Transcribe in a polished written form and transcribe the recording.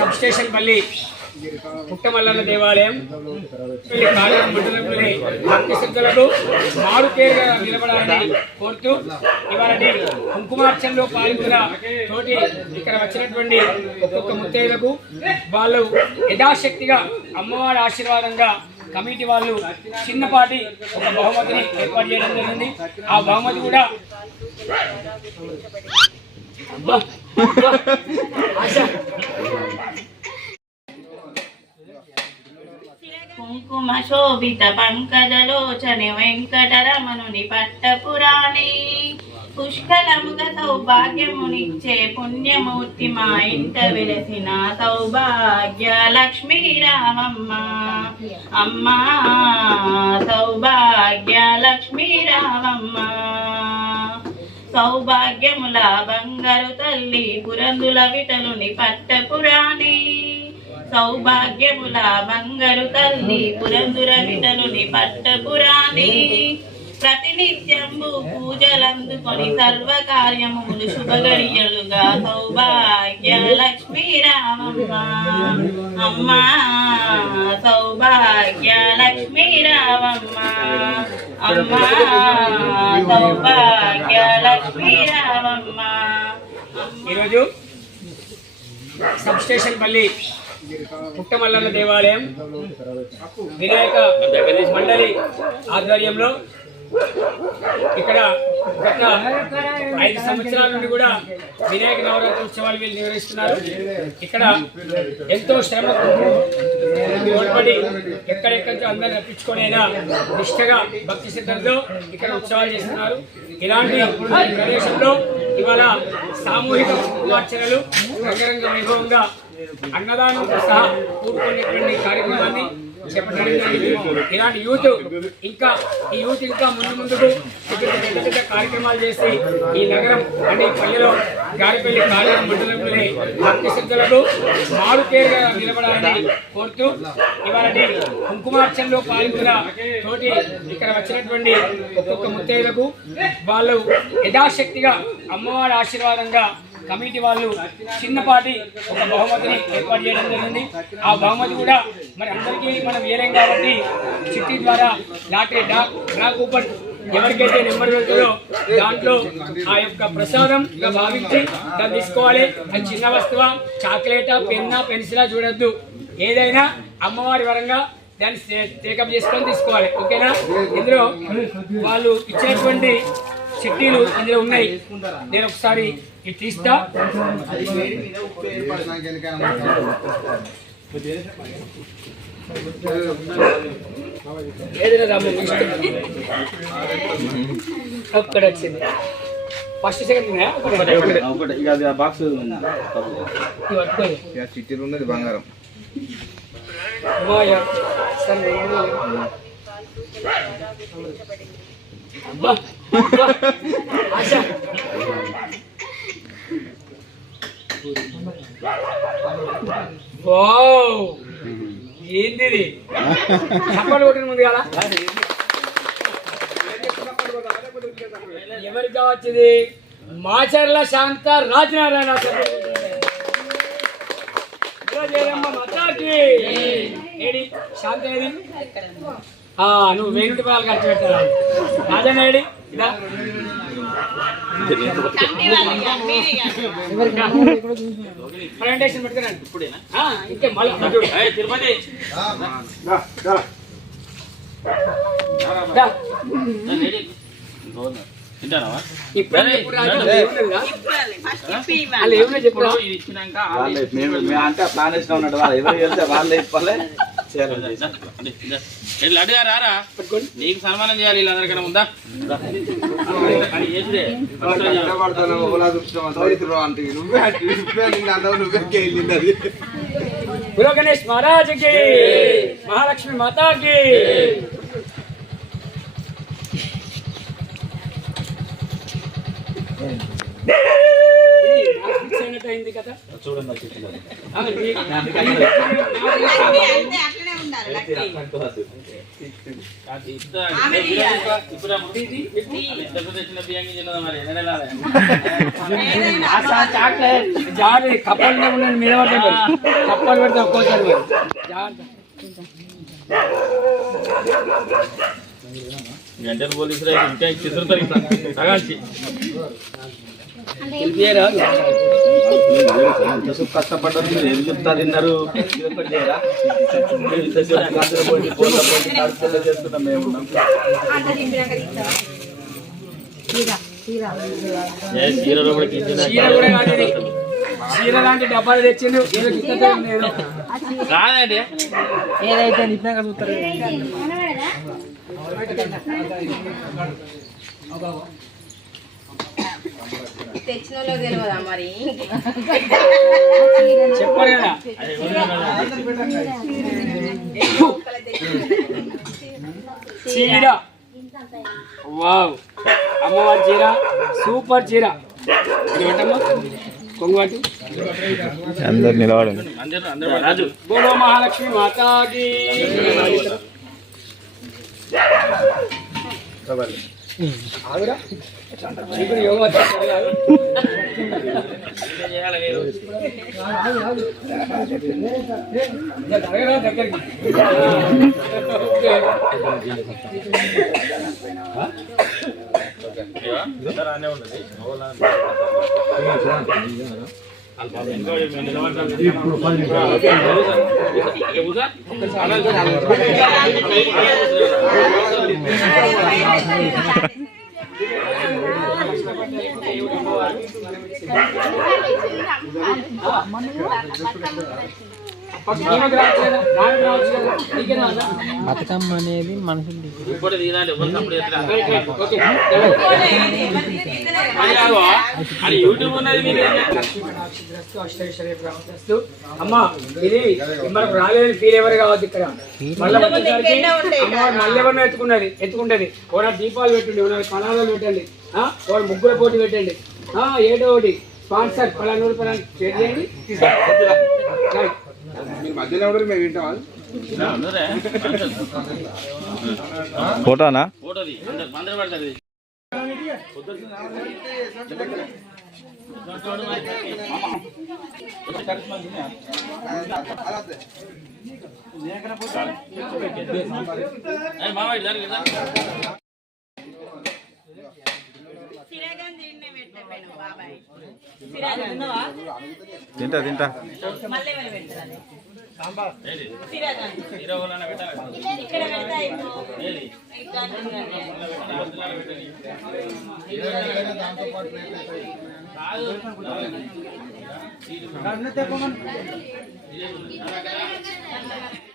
Sub station పల్లి పుట్టమల్లన్న దేవాలయం మండలంలోని భక్తి శ్రద్ధలకు మారుపేరుగా నిలబడాలని కోరుతూ ఇవాళ కుంకుమార్చనలో పాల్గొన్న తోటి ఇక్కడ వచ్చినటువంటి ఒక్కొక్క ముత్తైదులకు వాళ్ళు యథాశక్తిగా అమ్మవారి ఆశీర్వాదంగా కమిటీ వాళ్ళు చిన్నపాటి ఒక బహుమతిని ఏర్పాటు చేయడం జరిగింది. ఆ బహుమతి కూడా కుంకుమ శోభిత పంకజలోచని వెంకటరమణుని పట్టపురాణి పుష్కలముగ సౌభాగ్యమునిచ్చే పుణ్యమూర్తి మా ఇంట వెలసిన సౌభాగ్య లక్ష్మీ రామమ్మ అమ్మా సౌభాగ్య లక్ష్మీ రామమ్మ సౌభాగ్యముల బంగారు తల్లి పురందుల విటలుని పట్టపురాణి సౌభాగ్యముల బంగారు తల్లి పురందుర విటలుని పట్టపురాణి ప్రతినిత్యంబు పూజలందుకొని సర్వకార్యములు శుభగడియలుగా సౌభాగ్య లక్ష్మీ రామమ్మ అమ్మా సౌభాగ్య లక్ష్మీ రామమ్మ అమ్మా సౌభాగ్య లక్ష్మీ రామమ్మ. ఈరోజు సబ్ స్టేషన్ పల్లి పుట్టమల్లన్న దేవాలయం వినాయక మండలి ఆధ్వర్యంలో ఇక్కడ గత 5 సంవత్సరాల నుండి కూడా వినాయక నవరాత్రి ఉత్సవాలు వీళ్ళు నిర్వహిస్తున్నారు. ఇక్కడ ఎంతో శ్రమ తోడ్పడి ఎక్కడెక్కడితో అందరిని రప్పించుకొని అయినా నిష్ఠగా భక్తి శ్రద్ధలతో ఇక్కడ ఉత్సవాలు చేస్తున్నారు. ఇలాంటి ప్రదేశంలో ఇవాళ సామూహిక కుంకుమార్చనలు రంగరంగ వైభవంగా అన్నదానంతో సహా కూడుకునేటువంటి కార్యక్రమాన్ని చెప్పడానికి ఇలాంటి యూత్ ఇంకా ముందుకు పెద్ద పెద్ద కార్యక్రమాలు చేసి ఈ నగరం అంటే ఈ పల్లెలో గారిపల్లి కాళేరు మండలంలోని భక్తి శ్రద్ధలకు మారుపేరుగా నిలబడాలని కోరుతూ ఇవాళ కుంకుమార్చనలో పాల్గొన్న తోటి ఇక్కడ వచ్చినటువంటి ఒక్కొక్క ముత్తైదులకు వాళ్ళు యథాశక్తిగా అమ్మవారి ఆశీర్వాదంగా కమిటీ వాళ్ళు చిన్నపాటి ఒక బహుమతిని ఏర్పాటు చేయడం జరిగింది. ఆ బహుమతి కూడా మరి అందరికీ మనం వేరేం కాబట్టి చిట్టి ద్వారా లాటరీ డ్రా కూపన్ ఎవరికైతే నెంబర్ వెళ్తుందో దాంట్లో ఆ యొక్క ప్రసాదంగా భావించి దాన్ని తీసుకోవాలి. అది చిన్న వస్తువా, చాక్లెటా, పెన్నా, పెన్సిలా చూడొద్దు. ఏదైనా అమ్మవారి వరంగా దాన్ని టేకప్ చేసుకొని తీసుకోవాలి. ఓకేనా? ఇందులో వాళ్ళు ఇచ్చినటువంటి చిట్టీలు ఇందులో ఉన్నాయి. నేను ఒకసారి ఇది తీస్తా. ఒక్కడ వచ్చింది ఫస్ట్ సెకండ్ బాక్స్ చిట్టీలు ఉన్నది బంగారం ఏంది చప్పట్లు కొట్టిన ముందు కదా ఎవరికి కావచ్చింది? మాచర్ల శాంత రాజనారాయణ ఏడి శాంత ఏది? నువ్వు 1000 రూపాయలు ఖర్చు పెట్టాలి. రాజన్న ఏడి? ప్రజెంటేషన్ పెట్టుకురండి ఇంకే మళ్ళీ తిరుపతి అంటే ప్లాన్ వేసిన ఉన్నట్టు వాళ్ళు ఎవరు వెళ్తే వాళ్ళే ఇవ్వాలి. అడుగా రారా, నీకు సన్మానం చేయాలి వీళ్ళందరికన్నా ఉందా? గురు గణేష్ మహారాజుకి, మహాలక్ష్మి మాతాకి. అయింది కదా. చూడండి జాగ్రత్త కప్పలు ఉండండి మీద కప్పలు పెడతా ఒక్కోసారి జాగ్రత్త గంటలు పోలీసులు ఇంకా చిత్రుతారు కష్టపడ్డారు మీరు ఏం చెప్తా తిన్నారు చేస్తున్నాం మేము చీర లాంటి డబ్బాలు తెచ్చిండు రాదండి ఏదైతే నిజంగా చూస్తారు తెచ్చిన వాళ్ళు తెలియదా మరి చెప్పారు కదా చీర వావ్ అమ్మవారి చీర సూపర్ చీర కొంగువాటి అందరు నిలబడండి. రాజు బోలో మహాలక్ష్మి మాతాకి ఆవిడ ఇప్పుడు యోగా దగ్గరికి బతుకమ్మ అనేది మనుషులు ఇప్పుడు తీయాలి యూట్యూబ్ ఉన్నది అమ్మా ఇది మనకు రాలేదని ఫీల్ ఎవరు కావద్దు ఇక్కడ మళ్ళీ ఎవరినో ఎత్తుకుంటది ఓనా దీపాలు పెట్టండి ఓనా పలానాలు పెట్టండి ఓ ముగ్గుల పోటీ పెట్టండి ఏదో ఒకటి స్పాన్సర్ పలానూరు పలానా చేయండి ఫోటోనా ఫోటోది అందరు పడుతుంది మావాడి తింటా తింటా కాదు